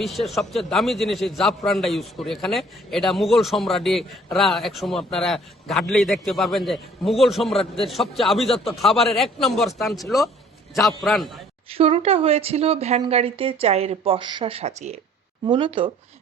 বিশ্বের সবচেয়ে দামি জিনিস এই জাফরানটা ইউজ করি এখানে। এটা মুঘল সম্রাটরা একসময় আপনারা ঘাটলেই দেখতে পারবেন যে মুঘল সম্রাটদের সবচেয়ে আভিজাত্য খাবারের 1 নম্বর স্থান ছিল জাফরান। শুরুটা হয়েছিল ভ্যান গাড়িতে চায়ের পসরা সাজিয়ে। মূলত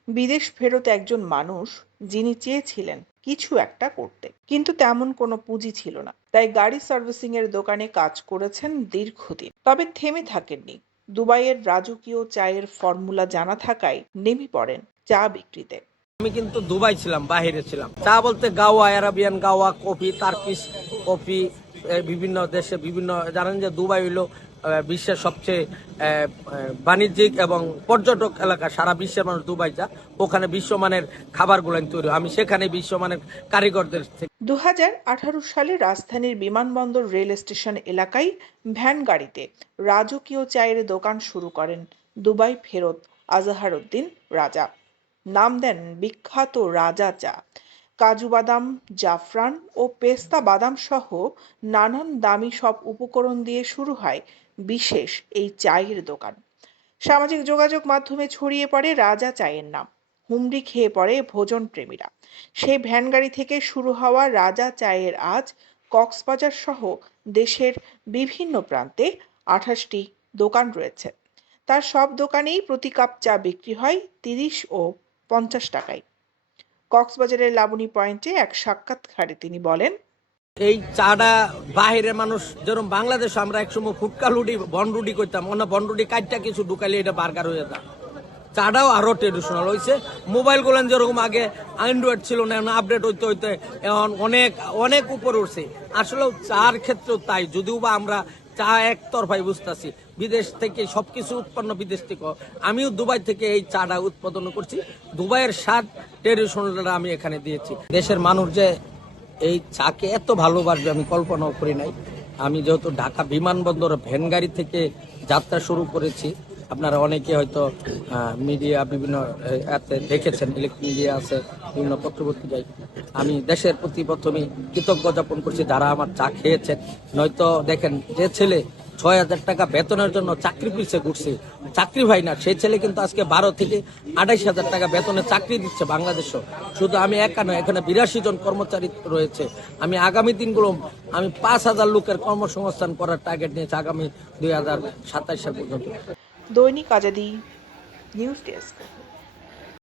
বিদেশ ফেরত একজন মানুষ যিনি চেয়েছিলেন কিছু একটা করতে, কিন্তু তেমন কোনো পুঁজি ছিল না। তাই গাড়ি সার্ভিসিং এর দোকানে কাজ করেছেন দীর্ঘদিন। তবে থেমে থাকেননি। দুবাইয়ের রাজকীয় চায়ের ফর্মুলা জানা থাকায় নেমে পড়েন চা বিক্রিতে। আমি কিন্তু দুবাই ছিলাম, বাহিরে ছিলাম। চা বলতে গাওয়া, আরাবিয়ান গাওয়া, কফি, টার্কিশ কফি, বিভিন্ন দেশে বিভিন্ন, জানেন যে দুবাই হইল বিশ্বের সবচেয়ে বাণিজ্যিক এবং পর্যটক এলাকা। সারা বিশ্বের মানুষ দুবাই যা, ওখানে বিশ্বমানের খাবারগুলো তৈরি। আমি সেখানে বিশ্বমানের কারিগরদের থেকে। 2018 সালে রাজধানীর বিমানবন্দর রেল স্টেশন এলাকায় ভ্যান গাড়িতে রাজকীয় চায়ের দোকান শুরু করেন দুবাই ফেরত আজহার উদ্দিন রাজা। নাম দেন বিখ্যাত রাজা চা। কাজু বাদাম, জাফরান ও পেস্তা বাদাম সহ নানান দামি সব উপকরণ দিয়ে শুরু হয় বিশেষ এই চায়ের দোকান। সামাজিক যোগাযোগ মাধ্যমে ছড়িয়ে পড়ে রাজা চায়ের নাম। হুমড়ি খেয়ে পড়ে ভোজন প্রেমীরা। সেই ভ্যান গাড়ি থেকে শুরু হওয়া রাজা চায়ের আজ কক্সবাজার সহ দেশের বিভিন্ন প্রান্তে 28টি দোকান রয়েছে। তার সব দোকানেই প্রতি কাপ চা বিক্রি হয় 30 ও 50 টাকায়। কক্সবাজারের লাবণী পয়েন্টে এক সাক্ষাৎকারে তিনি বলেন, এই চাটা বাহিরের মানুষ, যেরকম বাংলাদেশে আমরা একসময় ফুটকা রুটি, বনরুটি করতাম, অন্য বনরুটি কাটটা কিছু ঢুকাইলে এটা বার্গার হয়ে যায়। চাটাও আরো ট্রেডিশনাল হয়েছে। মোবাইল গুলো যেরকম আগে অ্যান্ড্রয়েড ছিল না, আপডেট হইতে হইতে এখন অনেক অনেক উপর উঠছে। আসলে চার ক্ষেত্রেও তাই, যদিও বা আমরা চা একতরফাই বুঝতেছি, বিদেশ থেকে সবকিছু উৎপন্ন বিদেশ থেকে। আমিও দুবাই থেকে এই চাটা উৎপাদন করছি। দুবাইয়ের স্বাদ ট্রেডিশনালটা আমি এখানে দিয়েছি। দেশের মানুষ যে এই চাকে এত ভালোবাসবে আমি কল্পনাও করি নাই। আমি যেহেতু ঢাকা বিমানবন্দর ভ্যান গাড়ি থেকে যাত্রা শুরু করেছি, আপনারা অনেকে হয়তো মিডিয়া বিভিন্ন দেখেছেন, ইলেকট্রিক মিডিয়া আছে, বিভিন্ন পত্রপত্রিকায়। আমি দেশের প্রতি প্রথমে কৃতজ্ঞ জ্ঞাপন করছি যারা আমার চা খেয়েছেন। নয়তো দেখেন, যে ছেলে 6,000 টাকা বেতনের জন্য চাকরি পিছিয়ে ঘুরছে, চাকরি হয় না, সেই ছেলে কিন্তু আজকে 12 থেকে 28,000 টাকা বেতনে চাকরি দিচ্ছে বাংলাদেশও। শুধু আমি একা নয়, এখানে 82 জন কর্মচারী রয়েছে। আমি আগামী দিনগুলো আমি 5,000 লোকের কর্মসংস্থান করার টার্গেট নিয়েছি আগামী 2027 সাল পর্যন্ত। দৈনিক আজাদী নিউজ ডেস্ক।